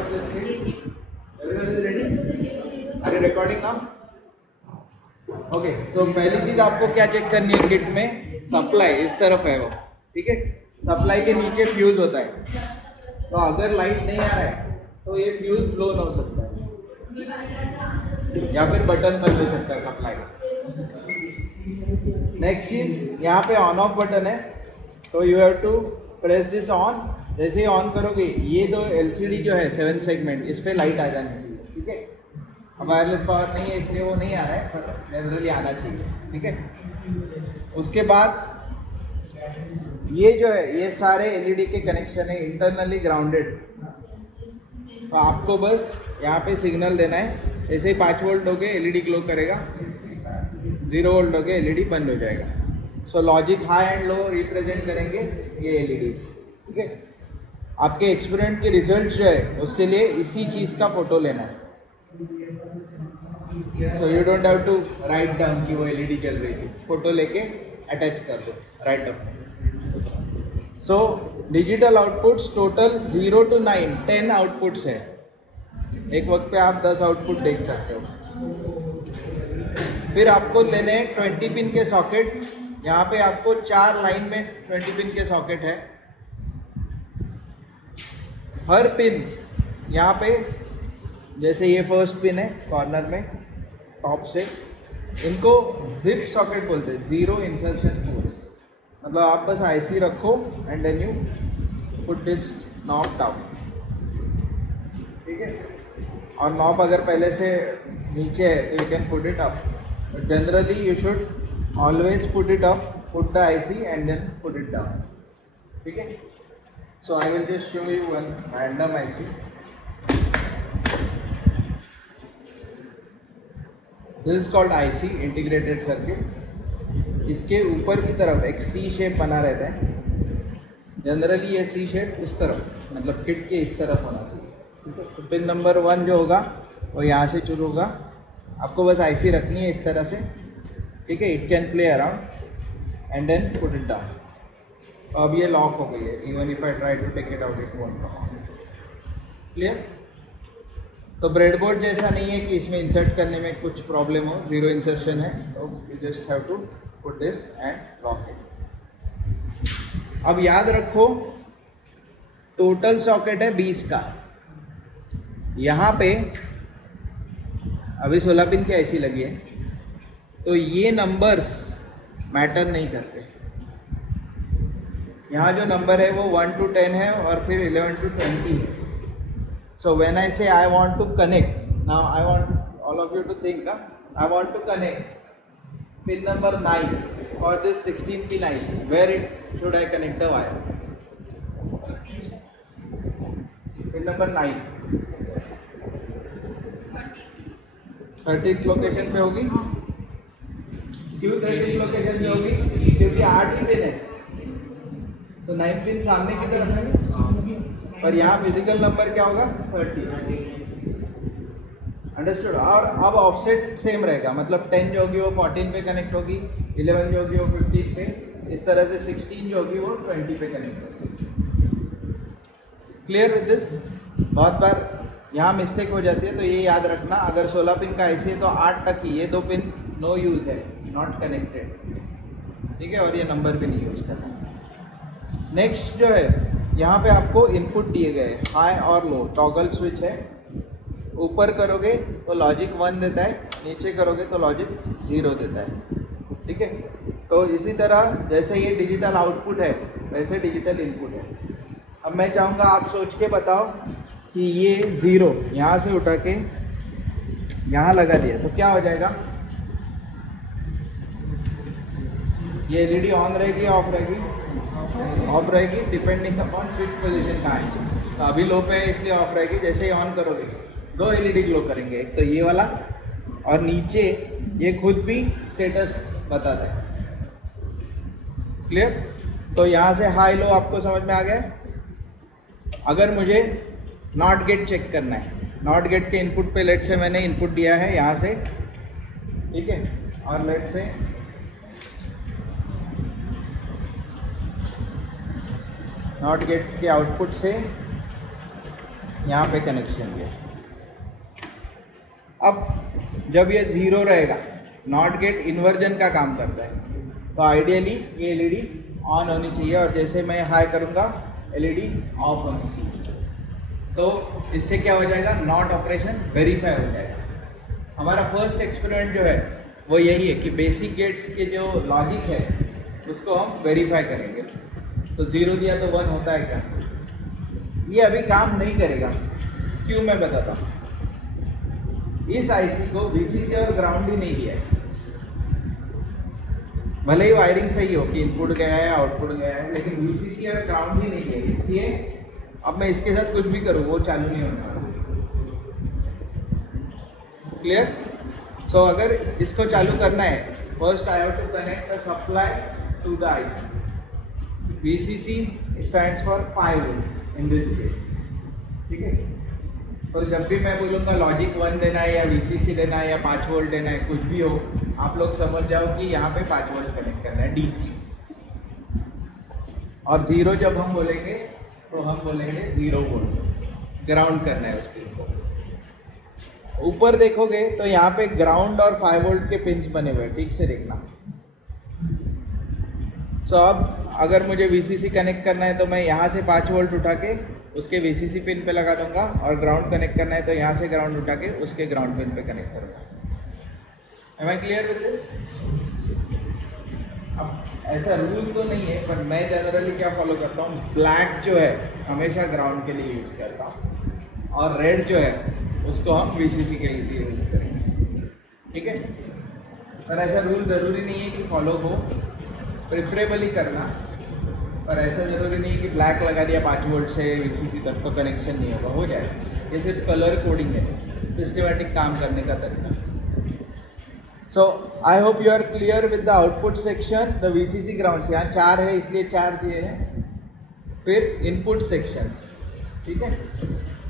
of the screen? Everyone is ready? Are you recording now? Okay, तो पहली चीज आपको क्या चेक करनी है किट में, सप्लाई इस तरफ है वो, ठीक है। सप्लाई के नीचे फ्यूज होता है, तो अगर लाइट नहीं आ रहा है तो ये फ्यूज ब्लोन हो सकता है या फिर बटन बंद हो सकता है सप्लाई का। नेक्स्ट चीज, यहाँ पे ऑन ऑफ बटन है, तो you have to press this on. जैसे ही ऑन करोगे ये दो एलसीडी जो है 7 सेगमेंट, इस पे लाइट आ जानी चाहिए, ठीक है। अब वायरलेस पावर नहीं है इसलिए वो नहीं आ रहा है, पर जनरली आना चाहिए, ठीक है। उसके बाद ये जो है ये सारे एलईडी के कनेक्शन है इंटरनली ग्राउंडेड, तो आपको बस यहाँ पे सिग्नल देना है। जैसे ही 5 वोल्ट हो गए एलईडी ग्लो करेगा, 0 वोल्ट हो गए एलईडी बंद हो जाएगा। So logic high and low represent करेंगे ये एलईडीज, ठीक है। आपके एक्सपेरिमेंट के रिजल्ट जो है उसके लिए इसी चीज़ का फोटो लेना है। तो you don't have to write down कि वो एलईडी जल रही थी, फोटो लेके अटैच कर दो write down. So digital outputs total 0 to 9 10 outputs है। एक वक्त पे आप 10 आउटपुट देख सकते हो। फिर आपको लेने 20 पिन के सॉकेट। यहाँ पे आपको 4 लाइन में 20 पिन के सॉकेट है। हर पिन यहाँ पे, जैसे ये फर्स्ट पिन है कॉर्नर में टॉप से, इनको जिप सॉकेट बोलते हैं, जीरो इंसर्शन पोर्ट्स। मतलब आप बस आईसी रखो and then you put this knob down, ठीक है। और नॉब अगर पहले से नीचे है तो you can put it up, but generally you should always put it up, put the IC and then put it down, ठीक है। So I will just show you one random IC. This is called IC integrated circuit. इसके ऊपर की तरफ एक सी shape बना रहता है। जनरली ये सी शेप इस तरफ, मतलब किट के इस तरफ होना चाहिए, ठीक है। तो पिन नंबर 1 जो होगा वो यहाँ से शुरू होगा। आपको बस आईसी रखनी है इस तरह से, ठीक है। It can play around and then put it down. अब ये लॉक हो गई है, even if I try to take it out it won't lock. Clear? तो ब्रेडबोर्ड जैसा नहीं है कि इसमें इंसर्ट करने में कुछ प्रॉब्लम हो, जीरो इंसर्शन है, तो you just have to put this and lock it. अब याद रखो टोटल सॉकेट है 20 का। यहाँ पे अभी 16 पिन की आईसी लगी है, तो ये नंबर्स मैटर नहीं करते। यहाँ जो नंबर है वो 1 to 10 है और फिर 11 to 20 है। So when I say I want to connect, now I want all of you to think, I want to connect pin number 9 or this 16 pin IC. Where should I connect the wire? Pin number 9, 13th location पे होगी। क्यों 13th location पे होगी? क्योंकि 8 ही pin है, तो 9 pin सामने की तरफ है और यहाँ फिजिकल नंबर क्या होगा 30। अंडरस्टूड? और अब ऑफसेट सेम रहेगा, मतलब 10 जो होगी वो 14 पे कनेक्ट होगी, 11 जो होगी वो 15 पे, इस तरह से 16 जो होगी वो 20 पे कनेक्ट होगी। Clear with this? बहुत बार यहाँ मिस्टेक हो जाती है, तो ये याद रखना। अगर 16 पिन का ऐसे है तो 8 तक ही, ये 2 पिन नो यूज है, नॉट कनेक्टेड, ठीक है। और ये नंबर भी नहीं यूज करना। नेक्स्ट जो है, यहाँ पे आपको इनपुट दिए गए हाई और लो, टॉगल स्विच है। ऊपर करोगे तो लॉजिक 1 देता है, नीचे करोगे तो लॉजिक 0 देता है, ठीक है। तो इसी तरह जैसे ये डिजिटल आउटपुट है वैसे डिजिटल इनपुट है। अब मैं चाहूँगा आप सोच के बताओ कि ये 0 यहाँ से उठा के यहाँ लगा दिया तो क्या हो जाएगा? ये एलईडी ऑन रहेगी ऑफ रहेगी? ऑफ रहेगी, डिपेंडिंग अपॉन स्विच पोजीशन कहाँ है। तो अभी लो पे है इसलिए ऑफ रहेगी। जैसे ही ऑन करोगे 2 एलईडी ग्लो करेंगे, एक तो ये वाला और नीचे ये खुद भी स्टेटस बताता है। क्लियर? तो यहाँ से हाई लो आपको समझ में आ गया। अगर मुझे नॉट गेट चेक करना है, नॉट गेट के इनपुट पे लेट से मैंने इनपुट दिया है यहाँ से, ठीक है, और लेट से नॉट गेट के आउटपुट से यहाँ पे कनेक्शन दिया। अब जब ये 0 रहेगा, नॉट गेट इन्वर्जन का काम करता है, तो आइडियली ये एलईडी ऑन होनी चाहिए और जैसे मैं हाई करूँगा एलईडी ऑफ होनी चाहिए। तो इससे क्या हो जाएगा, नॉट ऑपरेशन वेरीफाई हो जाएगा। हमारा फर्स्ट एक्सपेरिमेंट जो है वो यही है कि बेसिक गेट्स के जो लॉजिक है उसको हम वेरीफाई करेंगे। तो 0 दिया तो 1 होता है क्या? ये अभी काम नहीं करेगा। क्यों, मैं बताता हूँ। इस आईसी को वीसीसी और ग्राउंड ही नहीं दिया है, भले ही वायरिंग सही हो कि इनपुट गया है आउटपुट गया है, लेकिन वीसीसी और ग्राउंड ही नहीं दिया। इसलिए अब मैं इसके साथ कुछ भी करूँ वो चालू नहीं होगा। क्लियर? सो अगर इसको चालू करना है, first I have to connect the supply to the IC. VCC stands for 5 volt in this case, ठीक है। तो जब भी मैं बोलूँगा लॉजिक 1 देना है या वीसीसी देना है या 5 वोल्ट देना है, कुछ भी हो, आप लोग समझ जाओ कि यहाँ पे 5 वोल्ट कनेक्ट करना है डीसी। और 0 जब हम बोलेंगे तो हम बोलेंगे 0 वोल्ट, ग्राउंड करना है उस पिन को। ऊपर देखोगे तो यहाँ पे ग्राउंड और 5 वोल्ट के पिंस बने हुए हैं, ठीक से देखना। तो अब अगर मुझे वीसीसी कनेक्ट करना है तो मैं यहाँ से 5 वोल्ट उठा के उसके वीसीसी पिन पे लगा दूंगा, और ग्राउंड कनेक्ट करना है तो यहाँ से ग्राउंड उठा के उसके ग्राउंड पिन पे कनेक्ट करूँगा। Am I clear with this? अब ऐसा रूल तो नहीं है, पर मैं जनरली क्या फॉलो करता हूँ, ब्लैक जो है हमेशा ग्राउंड के लिए यूज़ करता हूँ और रेड जो है उसको हम वीसीसी के लिए यूज़ करेंगे, ठीक है। पर ऐसा रूल ज़रूरी नहीं है कि फॉलो हो, प्रेफरेबली करना, पर ऐसा ज़रूरी नहीं कि ब्लैक लगा दिया 5 वोल्ट से वीसीसी तक तो कनेक्शन नहीं होगा, हो जाएगा। ये सिर्फ कलर कोडिंग है, सिस्टमेटिक काम करने का तरीका। So I hope you are clear with the output section, the VCC ground. यहाँ 4 है इसलिए 4 दिए हैं। फिर इनपुट सेक्शंस, ठीक है।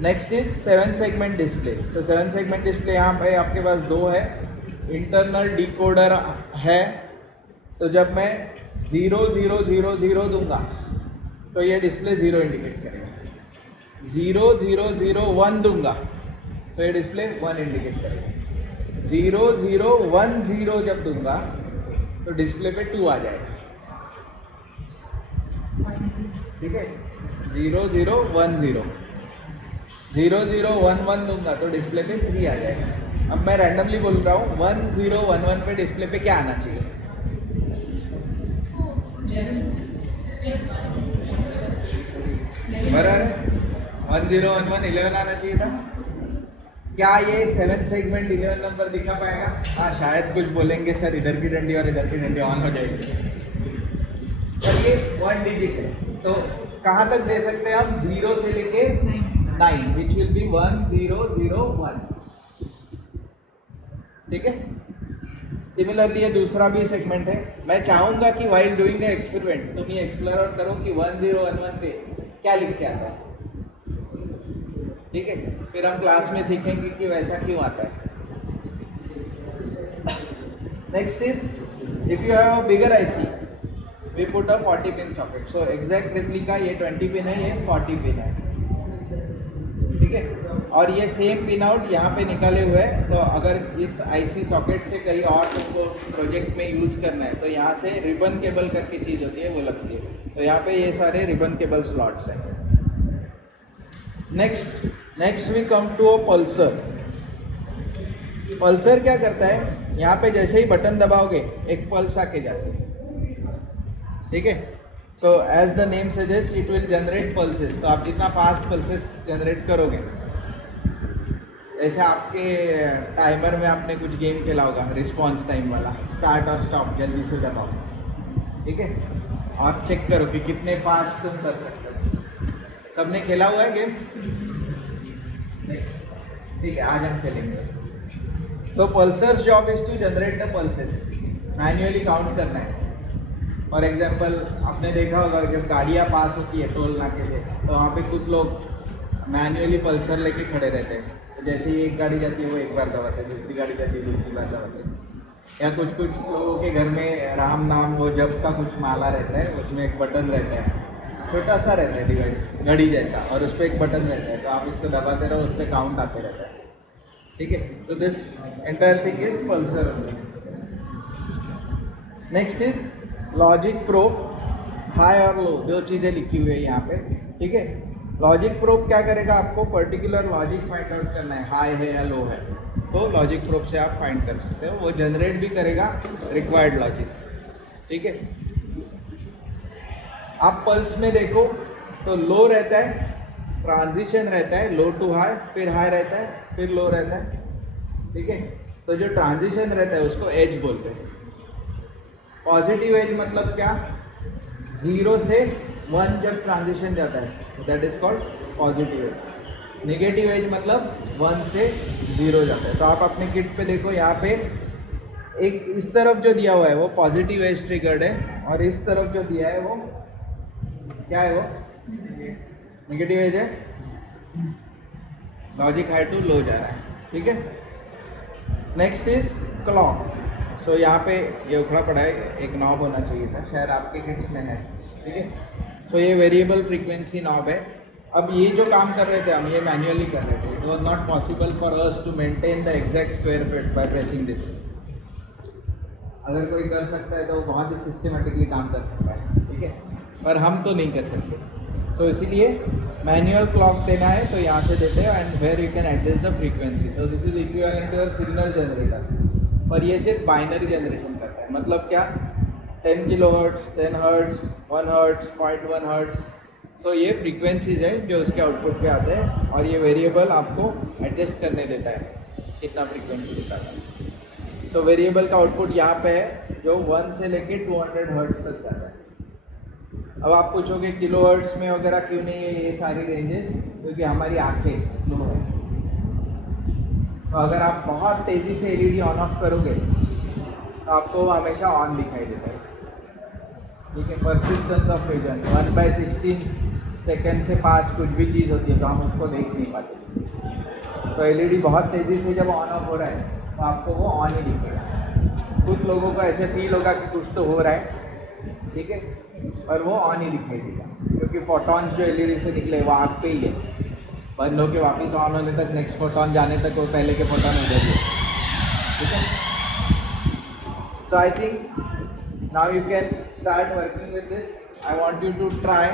Next is 7 segment display. So 7 segment display यहाँ पे आपके पास 2 है। इंटरनल डिकोडर है, तो जब मैं 0 0 0 0 दूंगा तो ये डिस्प्ले 0 इंडिकेट करेगा। 0 0 0 1 दूंगा तो ये डिस्प्ले 1 इंडिकेट करेगा। 0 0 1 0 जब दूंगा तो डिस्प्ले पे 2 आ जाएगा, ठीक है। 0 0 1 0, 0 0 1 1 दूंगा तो डिस्प्ले पे 3 आ जाएगा। अब मैं रैंडमली बोल रहा हूँ 1 0 1 1 पे डिस्प्ले पे क्या आना चाहिए? बराबर है, 1 0 1 1 11 आना चाहिए था। क्या ये 7 सेगमेंट 11 नंबर दिखा पाएगा? हाँ, शायद कुछ बोलेंगे सर इधर की डंडी और इधर की डंडी ऑन हो जाएगी, पर ये 1 डिजिट है। तो कहाँ तक दे सकते हैं हम? 0 से लेके 9, विच विल बी 1 0 0 1, ठीक है। सिमिलरली ये दूसरा भी सेगमेंट है। मैं चाहूँगा कि वाइल डूइंग द एक्सपेरिमेंट तुम ये एक्सप्लोर करो कि 1 0 1 1 पे क्या लिख के आता है, ठीक है। फिर हम क्लास में सीखेंगे कि वैसा क्यों आता है। Next is if you have a bigger IC we put a 40 pin socket. So exact replica ये 20 पिन है, ये 40 पिन है, ठीक है। और ये सेम पिन आउट यहाँ पे निकाले हुए हैं। तो अगर इस आईसी सॉकेट से कहीं और तुमको प्रोजेक्ट में यूज़ करना है तो यहाँ से रिबन केबल करके चीज़ होती है वो लगती है। तो यहाँ पे ये सारे रिबन केबल स्लॉट्स हैं। Next we come to a pulser. Pulser क्या करता है, यहाँ पे जैसे ही बटन दबाओगे एक पल्स आके जाती है, ठीक है। So as the name suggest it will generate pulses. तो आप जितना फास्ट पल्सेस जनरेट करोगे, जैसे आपके टाइमर में आपने कुछ गेम खेला होगा रिस्पॉन्स टाइम वाला, स्टार्ट और स्टॉप जल्दी से दबाओ, ठीक है। आप चेक करो कि कितने फास्ट तुम कर सकते हो। सबने खेला हुआ है गेम? ठीक है, आज हम खेलेंगे उसको। So pulser's job is to generate the pulses, manually count करना है। फॉर एग्जाम्पल आपने देखा होगा जब गाड़ियाँ पास होती है टोल नाके से, तो वहाँ पे कुछ लोग मैन्युअली पल्सर लेके खड़े रहते हैं। तो जैसे ही एक गाड़ी जाती है वो एक बार दबाते हैं, दूसरी गाड़ी जाती है दूसरी बार दबाते हैं। या कुछ लोगों के घर में राम नाम वो जब का कुछ माला रहता है, उसमें एक बटन रहता है, छोटा सा रहता है डिवाइस, घड़ी जैसा, और उस पर एक बटन रहता है, तो आप इसको दबाते रहो, उस पर काउंट आते रहता है, ठीक है। तो this entire thing is Pulsar. Next is logic probe, high और लो दो चीज़ें लिखी हुई है यहाँ पे, ठीक है। लॉजिक प्रोब क्या करेगा, आपको पर्टिकुलर लॉजिक फाइंड आउट करना है, हाई है या लो है, तो लॉजिक प्रोब से आप फाइंड कर सकते हो। वो जनरेट भी करेगा रिक्वायर्ड लॉजिक, ठीक है। आप पल्स में देखो तो लो रहता है, ट्रांजिशन रहता है, लो टू हाई, फिर हाई रहता है, फिर लो रहता है, ठीक है। तो जो ट्रांजिशन रहता है उसको एज बोलते हैं। पॉजिटिव एज मतलब क्या, 0 से 1 जब ट्रांजिशन जाता है that is called positive edge. Negative edge मतलब 1 से 0 जाता है। तो आप अपने किट पे देखो, यहाँ पे एक इस तरफ जो दिया हुआ है वो पॉजिटिव एज ट्रिगर्ड है, और इस तरफ जो दिया है वो क्या है, वो नेगेटिव एज है। लॉजिक हाई टू लो जा रहा है, ठीक है। Next is clock. तो यहाँ पे ये उखड़ा पड़ा है, एक नॉब होना चाहिए था, शायद आपके किट्स में है, ठीक है। तो ये वेरिएबल फ्रीक्वेंसी नॉब है। अब ये जो काम कर रहे थे हम, ये मैन्युअली कर रहे थे, it was not possible for us to maintain the exact square fit by pressing this. अगर कोई कर सकता है तो वो बहुत ही सिस्टमेटिकली काम कर सकता है, ठीक है, पर हम तो नहीं कर सकते। तो इसीलिए मैनुअल क्लॉक देना है तो यहाँ से देते हैं, and where you can adjust the frequency. तो this is equivalent to your signal generator. पर ये सिर्फ बाइनरी जनरेशन करता है, मतलब क्या, 10 किलोहर्ट्ज, 10 हर्ट्ज, 1 हर्ट्ज, 0.1 हर्ट्ज। सो ये फ्रीक्वेंसीज है जो उसके आउटपुट पे आते हैं, और ये वेरिएबल आपको एडजस्ट करने देता है कितना फ्रीक्वेंसी दिखाता है। तो वेरिएबल का आउटपुट यहाँ पे है जो 1 से लेके 200 हर्ट्ज तक जाता है। अब आप पूछोगे किलो हर्ट्ज में वगैरह क्यों नहीं है ये सारी रेंजेस, क्योंकि हमारी आंखें स्लो है। तो अगर आप बहुत तेज़ी से एलईडी ऑन ऑफ करोगे तो आपको वो हमेशा ऑन दिखाई देता है, ठीक है। परसिस्टेंस ऑफ विजन 1/16 सेकेंड से पास कुछ भी चीज़ होती है तो हम उसको देख नहीं पाते। तो एलईडी बहुत तेज़ी से जब ऑन ऑफ हो रहा है तो आपको वो ऑन ही दिखेगा। कुछ लोगों को ऐसे फील होगा कि कुछ तो हो रहा है, ठीक है, पर वो ऑन ही दिखाई देगा, क्योंकि फोटॉन्स जो एलईडी से निकले वो आग पे ही है। बंद होकर वापस ऑन होने तक, नेक्स्ट फोटॉन जाने तक वो पहले के फोटॉन उधर ही है, ठीक है। So I think now you can start working with this. I want you to try